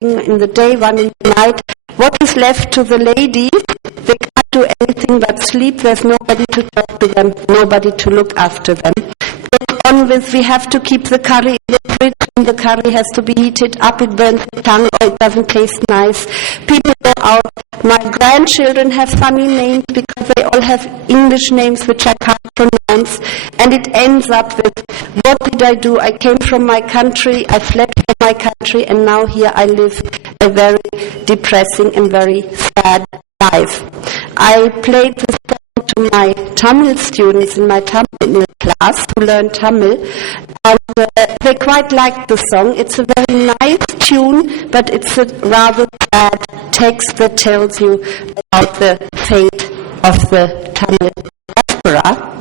in the day, one in the night. What is left to the ladies? They can't do anything but sleep. There's nobody to talk to them, nobody to look after them. Get on with, we have to keep the curry in the fridge, and the curry has to be heated up, it burns the tongue or it doesn't taste nice. People go out. My grandchildren have funny names because they all have English names which I can't pronounce, and it ends up with, what did I do? I came from my country, I fled from my country, and now here I live a very depressing and very sad life. I played this song to my Tamil students in my Tamil class who learn Tamil, and they quite liked the song. It's a very nice tune, but it's a rather sad text that tells you about the fate of the Tamil diaspora.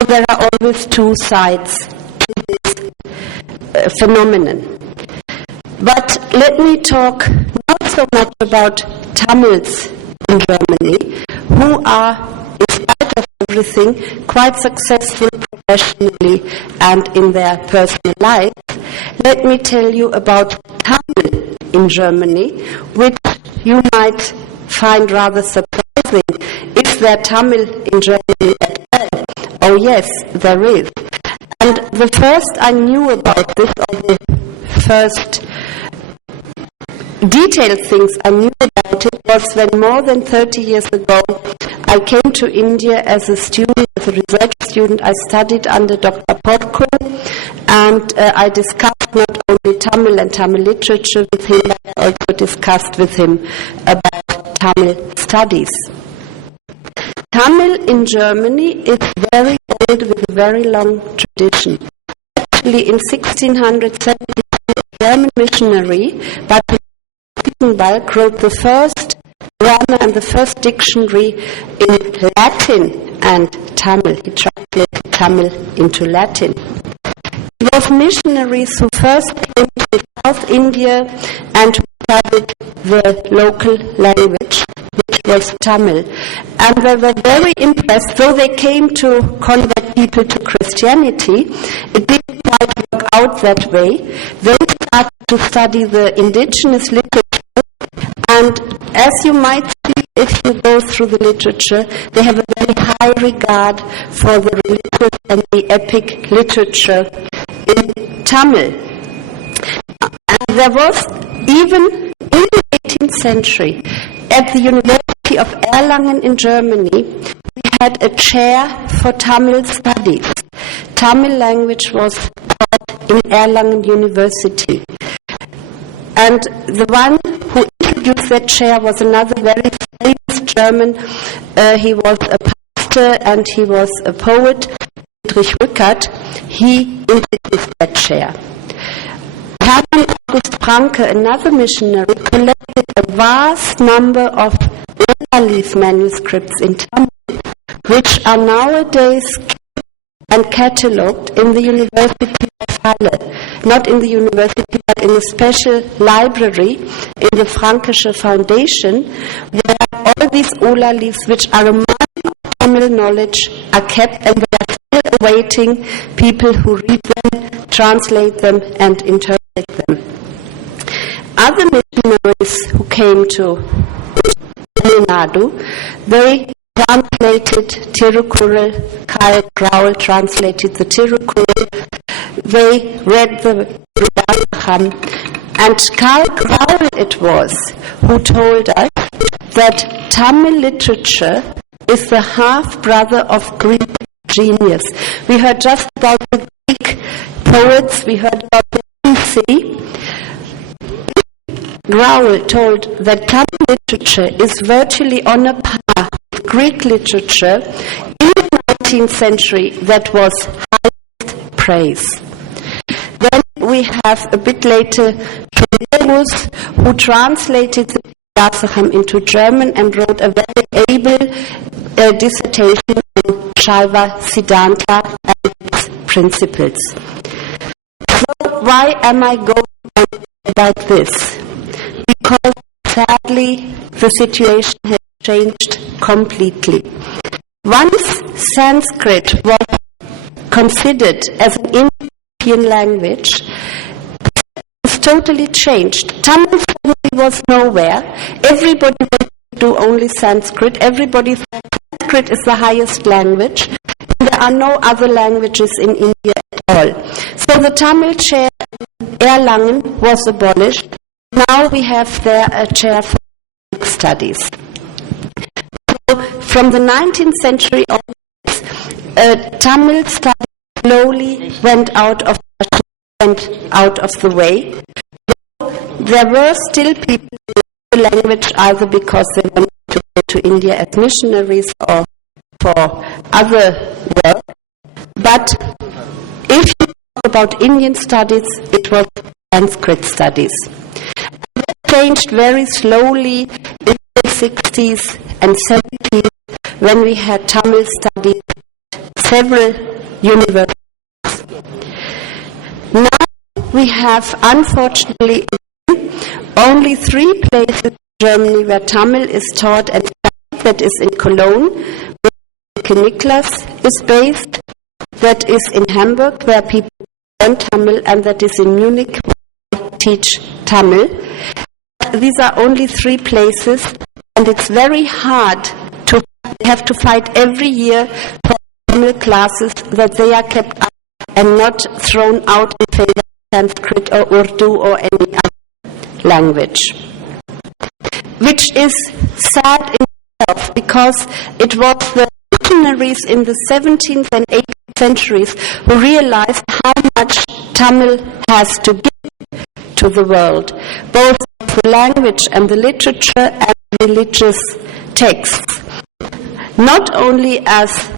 So there are always two sides to this phenomenon. But let me talk not so much about Tamils in Germany, who are, in spite of everything, quite successful professionally and in their personal lives. Let me tell you about Tamil in Germany, which you might find rather surprising. Is there Tamil in Germany at all? Oh yes, there is. And the first I knew about this, or the first detailed things I knew about it, was when more than 30 years ago I came to India as a student, as a research student. I studied under Dr. Porkur, and I discussed not only Tamil and Tamil literature with him, but I also discussed with him about Tamil studies. Tamil in Germany is very old, with a very long tradition. Actually, in 1670, a German missionary, Thiruvalluvar, wrote the first grammar and the first dictionary in Latin and Tamil. He translated Tamil into Latin. It was missionaries who first came to South India and who studied the local language, which was Tamil. And they were very impressed, though they came to convert people to Christianity. It didn't quite work out that way. They started to study the indigenous literature, and as you might see if you go through the literature, they have a very high regard for the religious and the epic literature in Tamil. And there was, even in the 18th century, at the University of Erlangen in Germany, we had a chair for Tamil studies. Tamil language was taught in Erlangen University. And the one who introduced that chair was another very famous German. He was a pastor and he was a poet, Friedrich Rückert. He introduced that chair. Hermann August Franke, another missionary, collected a vast number of Ola-leaf manuscripts in Tamil, which are nowadays and catalogued in the University of Halle. Not in the university, but in a special library in the Frankische Foundation, where all these Ola leaves, which are a mine of Tamil knowledge, are kept, and they are still awaiting people who read them, translate them, and interpret them. Other missionaries who came to Tamil Nadu, they translated Tirukkural. Karl Graul translated the Tirukkural. They read the arangam, and Karl Graul it was who told us that Tamil literature is the half-brother of Greek genius. We heard just about the Greek poets, we heard about the Odyssey. Graul told that Tamil literature is virtually on a par with Greek literature in the 19th century that was highest praise. Then we have a bit later Thiruvalluvar, who translated the arangam into German and wrote a very able dissertation on Shaiva Siddhanta and its principles. So why am I going on about this? Because sadly the situation has changed completely. Once Sanskrit was considered as an Indian language, totally changed. Tamil suddenly was nowhere. Everybody wanted to do only Sanskrit. Everybody thought Sanskrit is the highest language. There are no other languages in India at all. So the Tamil chair in Erlangen was abolished. Now we have there a chair for studies. So from the 19th century onwards, Tamil studies slowly went out of the way. There were still people who learned the language either because they wanted to go to India as missionaries or for other work. But if you talk about Indian studies, it was Sanskrit studies. And that changed very slowly in the 60s and 70s when we had Tamil studies at several universities. Now we have, unfortunately, only 3 places in Germany where Tamil is taught, and that is in Cologne, where Niklas is based, that is in Hamburg, where people learn Tamil, and that is in Munich, where they teach Tamil. These are only 3 places, and it's very hard to have to fight every year for Tamil classes that they are kept up and not thrown out in favor of Sanskrit or Urdu or any other language. Which is sad in itself, because it was the missionaries in the 17th and 18th centuries who realized how much Tamil has to give to the world, both the language and the literature and religious texts. Not only as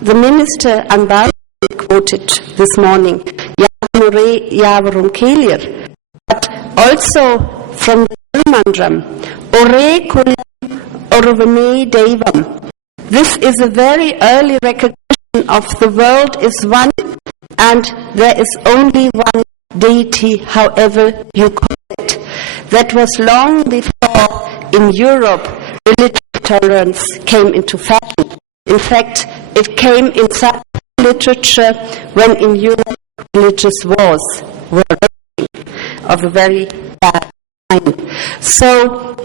the minister Anbar quoted this morning, Yavamure Yavarum Kelir, but also from the Mandram, Ore Kulam Oruvane Devam. This is a very early recognition of the world is one and there is only one deity, however you call it. That was long before in Europe religious tolerance came into fashion. In fact, it came in such literature when in Europe religious wars were raging of a very bad kind. So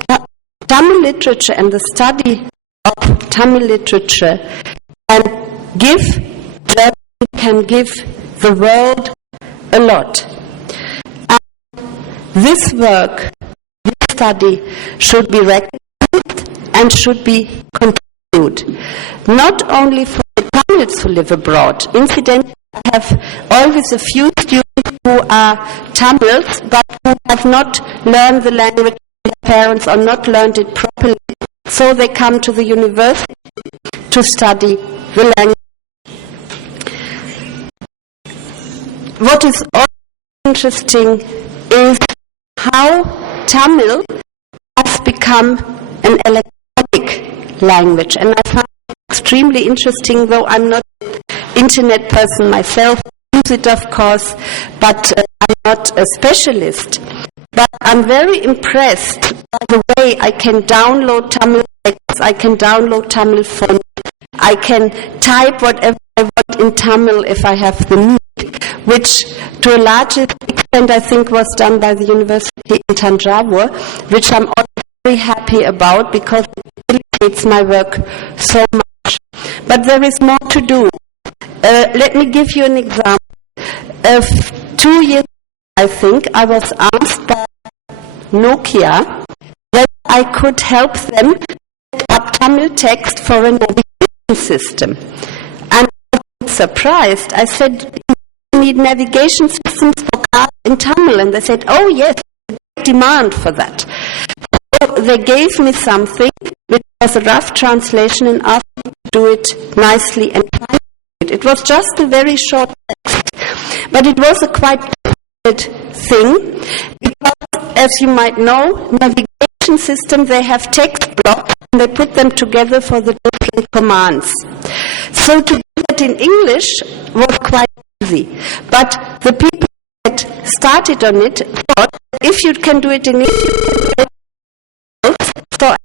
Tamil literature and the study of Tamil literature can give the world a lot. And this work, this study should be recognized and should be continued. Not only for the Tamils who live abroad. Incidentally, I have always a few students who are Tamils but who have not learned the language of their parents or not learned it properly. So they come to the university to study the language. What is also interesting is how Tamil has become an electronic language, and I find it extremely interesting, though I'm not an internet person myself. I use it, of course, but I'm not a specialist. But I'm very impressed by the way I can download Tamil texts, I can download Tamil font, I can type whatever I want in Tamil if I have the need, which to a large extent I think was done by the University in Tanjavur, which I'm also very happy about because it facilitates my work so much. But there is more to do. Let me give you an example. 2 years ago, I think, I was asked by Nokia whether I could help them set up Tamil text for a navigation system. And I was surprised. I said, you need navigation systems for cars in Tamil. And they said, oh yes, there's a demand for that. So they gave me something which was a rough translation and asked me to do it nicely and translate it. It was just a very short text, but it was a quite thing, because as you might know, navigation system, they have text blocks and they put them together for the different commands. So to do that in English was quite easy, but the people that started on it thought if you can do it in English, you can do it